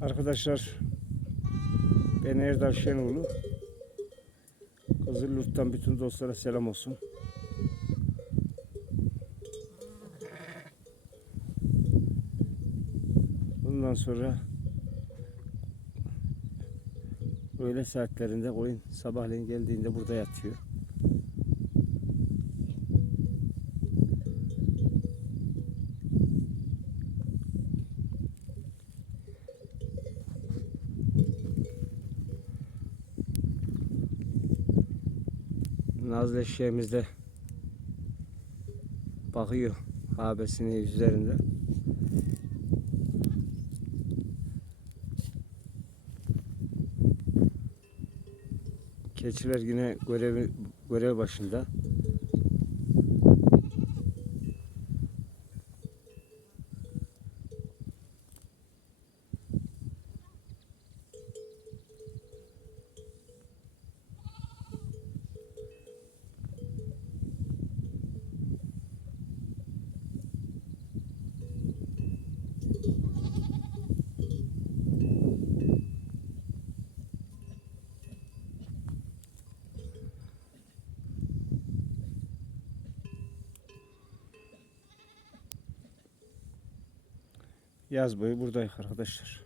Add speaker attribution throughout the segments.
Speaker 1: Arkadaşlar ben Erdal Şenoğlu. Kızılyurt'tan bütün dostlara selam olsun. Bundan sonra öğle saatlerinde koyun sabahleyin geldiğinde burada yatıyor. Nazlı eşeğimiz de bakıyor habesini üzerinde. Keçiler yine görev görev başında. Yaz boyu buradayız arkadaşlar.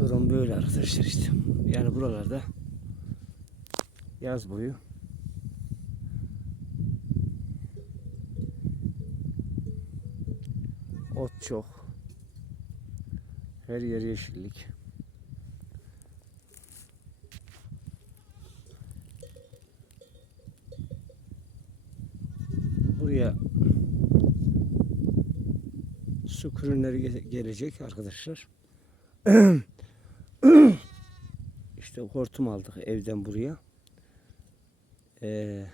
Speaker 1: Durum böyle arkadaşlar işte. Yani buralarda yaz boyu ot çok. Her yer yeşillik. Buraya su ürünleri ge- gelecek arkadaşlar. İşte hortum aldık evden buraya. Ee,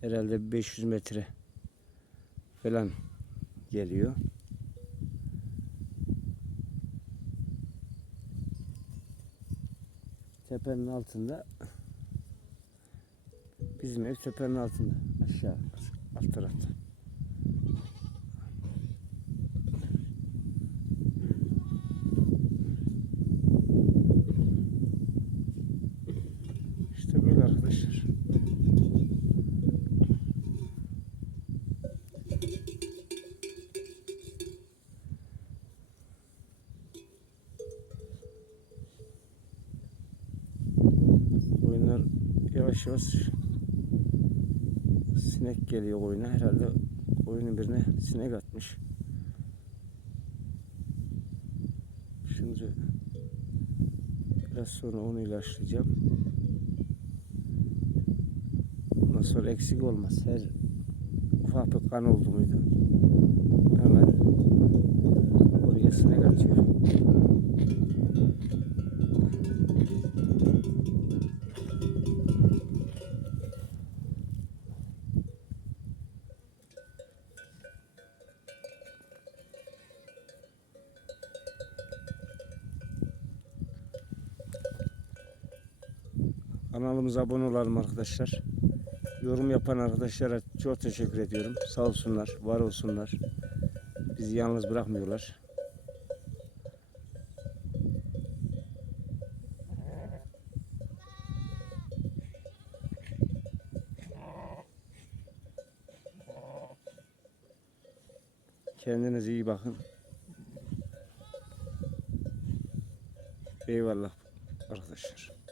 Speaker 1: herhalde 500 metre falan geliyor. Tepenin altında bizim ev tepenin altında aşağı alt tarafta. İşte böyle arkadaşlar. Oyunlar yavaş sinek geliyor oyuna. Herhalde oyunun birine sinek atmış. Şimdi biraz sonra onu ilaçlayacağım. Ondan sonra eksik olmaz. Her ufak bir kan oldu muydu? Hemen oraya sinek atıyor. Kanalımıza abone olalım arkadaşlar. Yorum yapan arkadaşlara çok teşekkür ediyorum. Sağ olsunlar, var olsunlar. Bizi yalnız bırakmıyorlar. Kendinize iyi bakın. Eyvallah arkadaşlar.